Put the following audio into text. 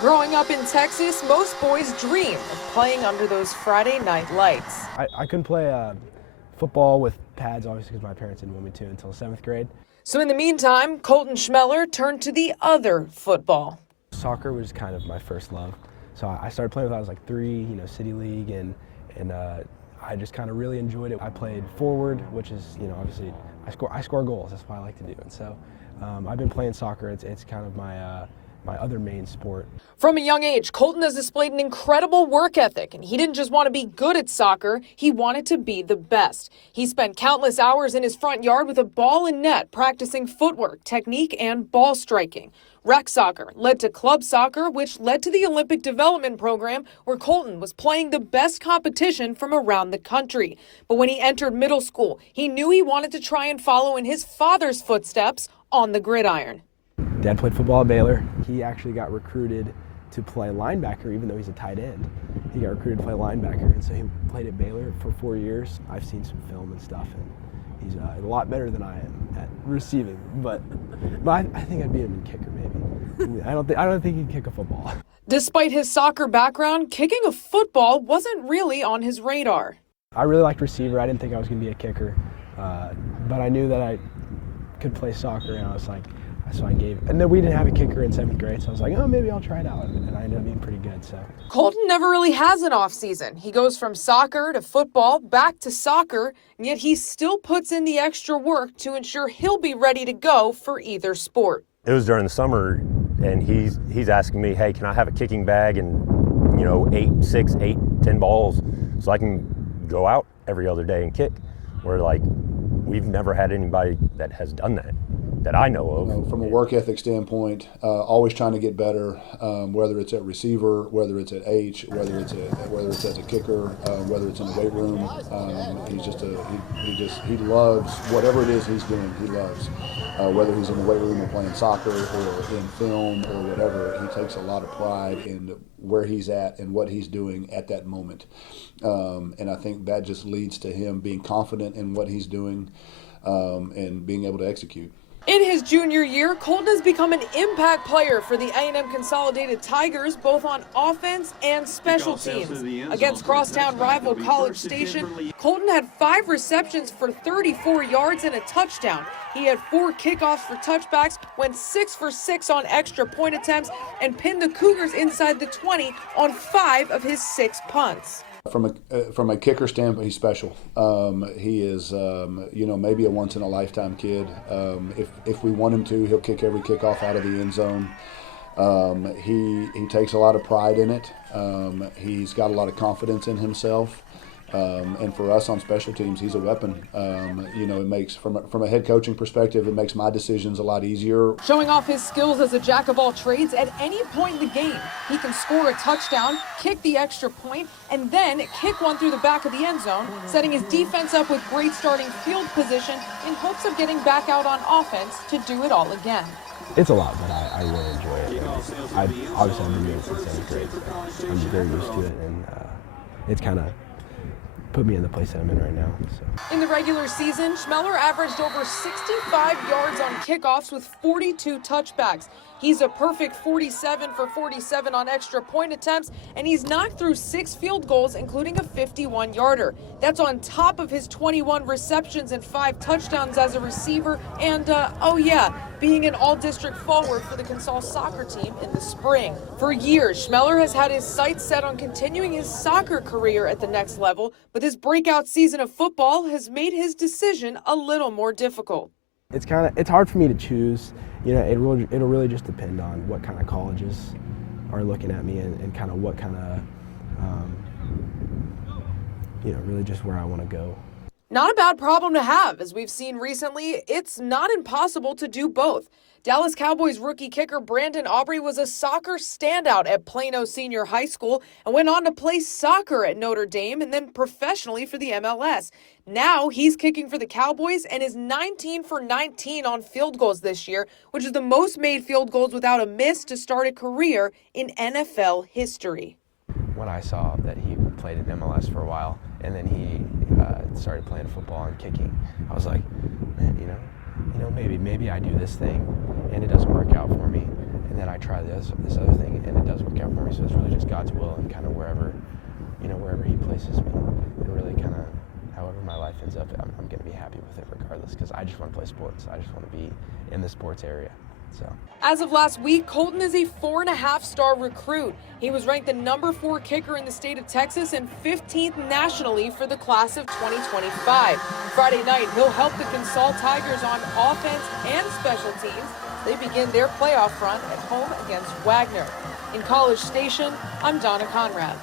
Growing up in Texas, most boys dream of playing under those Friday night lights. I couldn't play football with pads, obviously, because my parents didn't want me to until 7th grade. So in the meantime, Colton Chmelar turned to the other football. Soccer was kind of my first love. So I started playing when I was like 3, City League, and I just kind of really enjoyed it. I played forward, which is, obviously I score goals. That's what I like to do. And so I've been playing soccer. It's kind of my other main sport. From a young age, Colton has displayed an incredible work ethic, and he didn't just want to be good at soccer, he wanted to be the best. He spent countless hours in his front yard with a ball and net practicing footwork, technique, and ball striking. Rec soccer led to club soccer, which led to the Olympic development program, where Colton was playing the best competition from around the country. But when he entered middle school, he knew he wanted to try and follow in his father's footsteps on the gridiron. Dad played football at Baylor. He actually got recruited to play linebacker, even though he's a tight end. He got recruited to play linebacker, and so he played at Baylor for 4 years. I've seen some film and stuff, and he's a lot better than I am at receiving. But I think I'd beat him in kicker, maybe. I don't think he'd kick a football. Despite his soccer background, kicking a football wasn't really on his radar. I really liked receiver. I didn't think I was going to be a kicker, but I knew that I could play soccer, and I was like, so I gave, and then we didn't have a kicker in 7th grade, so I was like, oh, maybe I'll try it out, and I ended up being pretty good. So Colton never really has an off season. He goes from soccer to football, back to soccer, and yet he still puts in the extra work to ensure he'll be ready to go for either sport. It was during the summer, and he's asking me, hey, can I have a kicking bag and 6, 8, 10 balls so I can go out every other day and kick? We're like, we've never had anybody that has done that I know of. From a work ethic standpoint, always trying to get better, whether it's at receiver, whether it's at H, whether it's as a kicker, whether it's in the weight room. He loves whatever it is he's doing. He loves whether he's in the weight room or playing soccer or in film or whatever. He takes a lot of pride in where he's at and what he's doing at that moment, and I think that just leads to him being confident in what he's doing and being able to execute. In his junior year, Colton has become an impact player for the A&M Consolidated Tigers, both on offense and special teams. Against crosstown rival College Station, Colton had 5 receptions for 34 yards and a touchdown. He had 4 kickoffs for touchbacks, went 6 for 6 on extra point attempts, and pinned the Cougars inside the 20 on 5 of his 6 punts. From a kicker standpoint, he's special. He is, maybe a once-in-a-lifetime kid. If we want him to, he'll kick every kickoff out of the end zone. He takes a lot of pride in it. He's got a lot of confidence in himself. And for us on special teams, he's a weapon. It makes, from a head coaching perspective, it makes my decisions a lot easier. Showing off his skills as a jack of all trades, at any point in the game, he can score a touchdown, kick the extra point, and then kick one through the back of the end zone, setting his defense up with great starting field position in hopes of getting back out on offense to do it all again. It's a lot, but I really enjoy it. I've been doing it since 7th grade, so I'm very used to it, and it's kind of put me in the place that I'm in right now. So. In the regular season, Chmelar averaged over 65 yards on kickoffs with 42 touchbacks. He's a perfect 47 for 47 on extra point attempts, and he's knocked through 6 field goals, including a 51-yarder. That's on top of his 21 receptions and 5 touchdowns as a receiver, and being an all-district forward for the Consol soccer team in the spring. For years, Chmelar has had his sights set on continuing his soccer career at the next level, but this breakout season of football has made his decision a little more difficult. It's hard for me to choose. It'll really just depend on what kind of colleges are looking at me and kind of what kind of, really just where I want to go. Not a bad problem to have. As we've seen recently, it's not impossible to do both. Dallas Cowboys rookie kicker Brandon Aubrey was a soccer standout at Plano Senior High School and went on to play soccer at Notre Dame and then professionally for the MLS. Now he's kicking for the Cowboys and is 19 for 19 on field goals this year, which is the most made field goals without a miss to start a career in NFL history. When I saw that he played in MLS for a while and then he started playing football and kicking, I was like, man, maybe I do this thing and it doesn't work out for me, and then I try this other thing and it does work out for me. So it's really just God's will, and kind of wherever He places me, and really kind of however my life ends up, I'm going to be happy with it regardless, because I just want to play sports. I just want to be in the sports area. So. As of last week, Colton is a 4.5-star recruit. He was ranked the number 4 kicker in the state of Texas and 15th nationally for the class of 2025. Friday night, he'll help the Consol Tigers on offense and special teams. They begin their playoff run at home against Wagner. In College Station, I'm Donna Conrad.